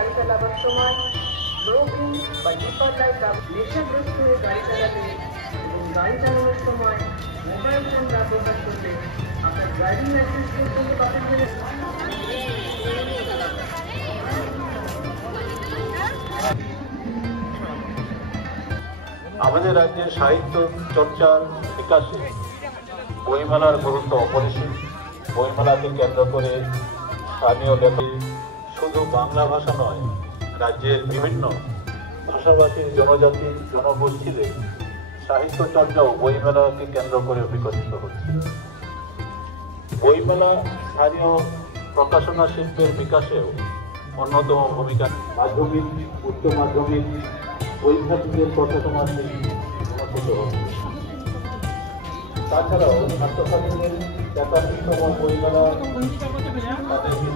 গাড়ি চালাবার সময় লো বিম বা ডিপার লাইট নেশাগ্রস্ত হয়ে গাড়ি চালাতে এবং গাড়ি চালানোর সময় মোবাইল ফোন ব্যবহার করলে আপনার ড্রাইভিং লাইসেন্স পর্যন্ত বাতিল হয়ে আমাদের রাজ্যের সাহিত্য চর্চার বিকাশে বইমেলার গুরুত্ব অপরিসীম। বইমেলাকে কেন্দ্র করে স্থানীয় লেখক শুধু বাংলা ভাষা নয়, রাজ্যের বিভিন্ন ভাষাভাষী জনজাতি জনগোষ্ঠীদের সাহিত্য চর্চাও বইমেলাকে কেন্দ্র করে বিকশিত হচ্ছে। বইমেলা স্থানীয় প্রকাশনা শিল্পের বিকাশেও অন্যতম ভূমিকা। মাধ্যমিক উচ্চ মাধ্যমিক পরীক্ষার্থীদের প্রকাশনা শিল্প তাছাড়াও ছাত্রছাত্রীদের ৪৩তম বইমেলা তাদেরকে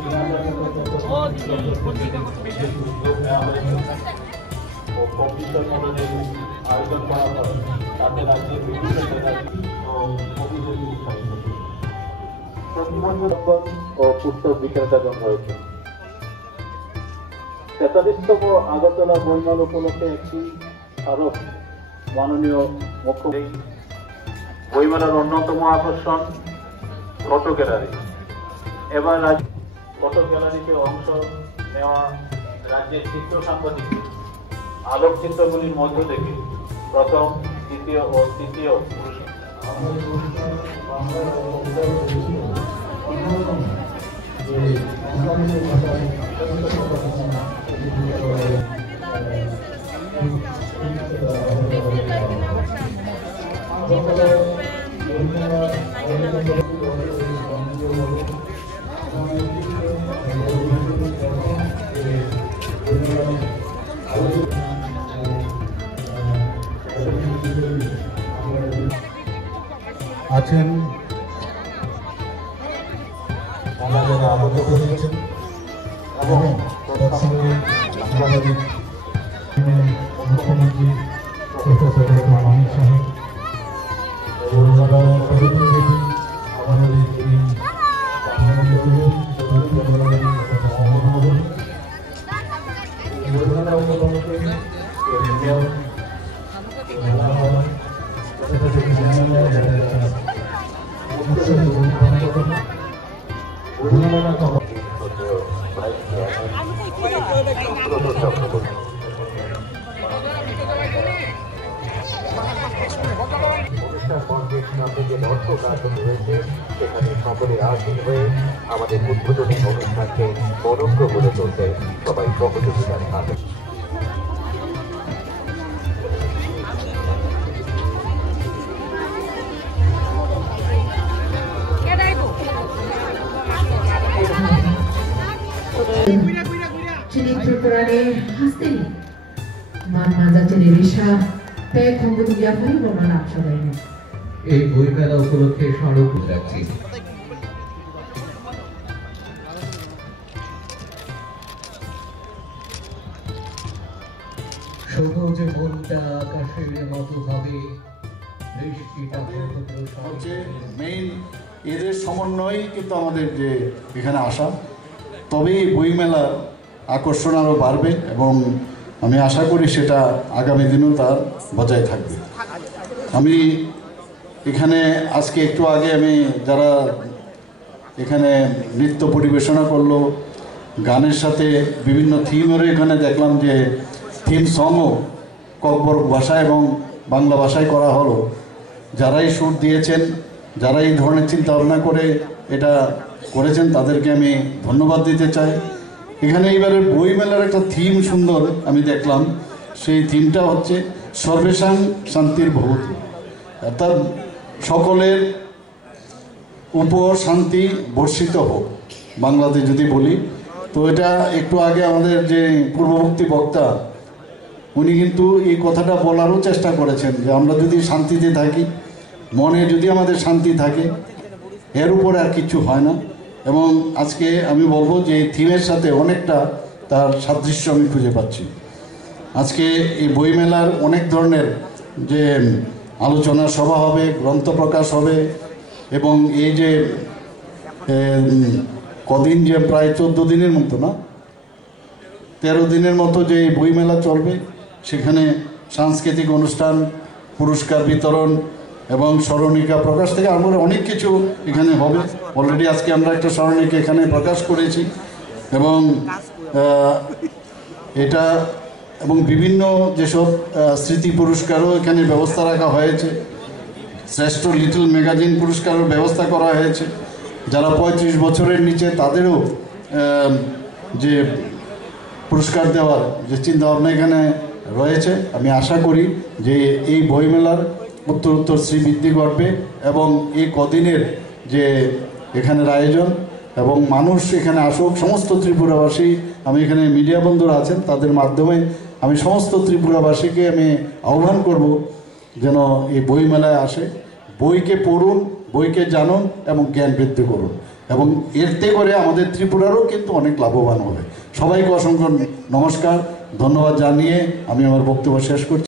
বিশেষ উদ্যোগ নেওয়া হয়েছে ও কম্পিউটার মডেলের আয়োজন করা হয়, তাতে রাজ্যের বিভিন্ন জেলায় ও কবিদের উৎসাহিত প্রতিবন্ধক ও পুস্তক বিক্রেতাগণ হয়েছে। ৪৩তম আগরতলা বইমেলা উপলক্ষে একটি স্মারক মাননীয় মুখ্যমন্ত্রী। বইমেলার অন্যতম আকর্ষণ ফটো গ্যালারি। এবার ফটো গ্যালারিতে অংশ নেওয়া রাজ্যের চিত্র সাংবাদিক আলোকচিত্রগুলির মধ্য থেকে প্রথম, দ্বিতীয় ও তৃতীয় আছেন আমাদের আবদ্ধ করেছেন এবং তৎসঙ্গে সাংবাদিক মুখ্যমন্ত্রী প্রফেসর মানিক সাহেব আমাদের যে দর্শক আসন রয়েছে সেখানে সকলে আসীন হয়ে আমাদের উদ্বোধনী অনুষ্ঠানকে অনুগ্রহ করে চলতে সবাই সহযোগিতার সাথে ত্রিপুরারে হাসতে মান মাজাতে রেশা তে খঙ্গু দিয়া হই বর্ণনা আপসরে এই বইমেলা উপলক্ষে স্মারক যাচ্ছি। সবুজ মনটা আকাশের মতো হবে হচ্ছে মেইন এদের সমন্বয় কিন্তু আমাদের যে এখানে আসা, তবেই বইমেলার আকর্ষণ আরও বাড়বে এবং আমি আশা করি সেটা আগামী দিনেও তার বজায় থাকবে। আমি এখানে আজকে একটু আগে আমি যারা এখানে নৃত্য পরিবেশনা করলো, গানের সাথে বিভিন্ন থিমেরও এখানে দেখলাম যে থিম সংও ককবরক ভাষা এবং বাংলা ভাষায় করা হলো। যারাই সুর দিয়েছেন, যারা এই ধরনের চিন্তা ভাবনা করে এটা করেছেন তাদেরকে আমি ধন্যবাদ দিতে চাই। এখানে এইবারে বইমেলার একটা থিম সুন্দর আমি দেখলাম, সেই থিমটা হচ্ছে সর্বেশাং শান্তির ভবতু, অর্থাৎ সকলের উপর শান্তি বর্ষিত হোক, বাংলাতে যদি বলি। তো এটা একটু আগে আমাদের যে পূর্ববর্তী বক্তা উনি কিন্তু এই কথাটা বলারও চেষ্টা করেছেন যে আমরা যদি শান্তিতে থাকি, মনে যদি আমাদের শান্তি থাকে, এর উপরে আর কিছু হয় না। এবং আজকে আমি বলবো যে এই থিমের সাথে অনেকটা তার সাদৃশ্য আমি খুঁজে পাচ্ছি। আজকে এই বইমেলার অনেক ধরনের যে আলোচনা সভা হবে, গ্রন্থ প্রকাশ হবে এবং এই যে কদিন যে প্রায় 14 দিনের মতো না 13 দিনের মতো যে এই বইমেলা চলবে, সেখানে সাংস্কৃতিক অনুষ্ঠান, পুরস্কার বিতরণ এবং স্মরণিকা প্রকাশ থেকে আমরা অনেক কিছু এখানে হবে। অলরেডি আজকে আমরা একটা স্মরণিকা এখানে প্রকাশ করেছি এবং এটা এবং বিভিন্ন যেসব স্মৃতি পুরস্কারও এখানে ব্যবস্থা রাখা হয়েছে। শ্রেষ্ঠ লিটল ম্যাগাজিন পুরস্কারের ব্যবস্থা করা হয়েছে। যারা 35 বছরের নিচে তাদেরও যে পুরস্কার দেওয়ার যে চিন্তাভাবনা এখানে রয়েছে। আমি আশা করি যে এই বইমেলার উত্তরোত্তর শ্রীবৃদ্ধি ঘটবে এবং এই কদিনের যে এখানের আয়োজন এবং মানুষ এখানে আসুক, সমস্ত ত্রিপুরাবাসী, আমি এখানে মিডিয়া বন্ধুরা আছেন তাদের মাধ্যমে আমি সমস্ত ত্রিপুরাবাসীকে আমি আহ্বান করব যেন এই বইমেলায় আসে, বইকে পড়ুন, বইকে জানুন এবং জ্ঞান বৃদ্ধি করুন এবং এতে করে আমাদের ত্রিপুরারও কিন্তু অনেক লাভবান হবে। সবাইকে অসংখ্য নমস্কার, ধন্যবাদ জানিয়ে আমি আমার বক্তব্য শেষ করছি।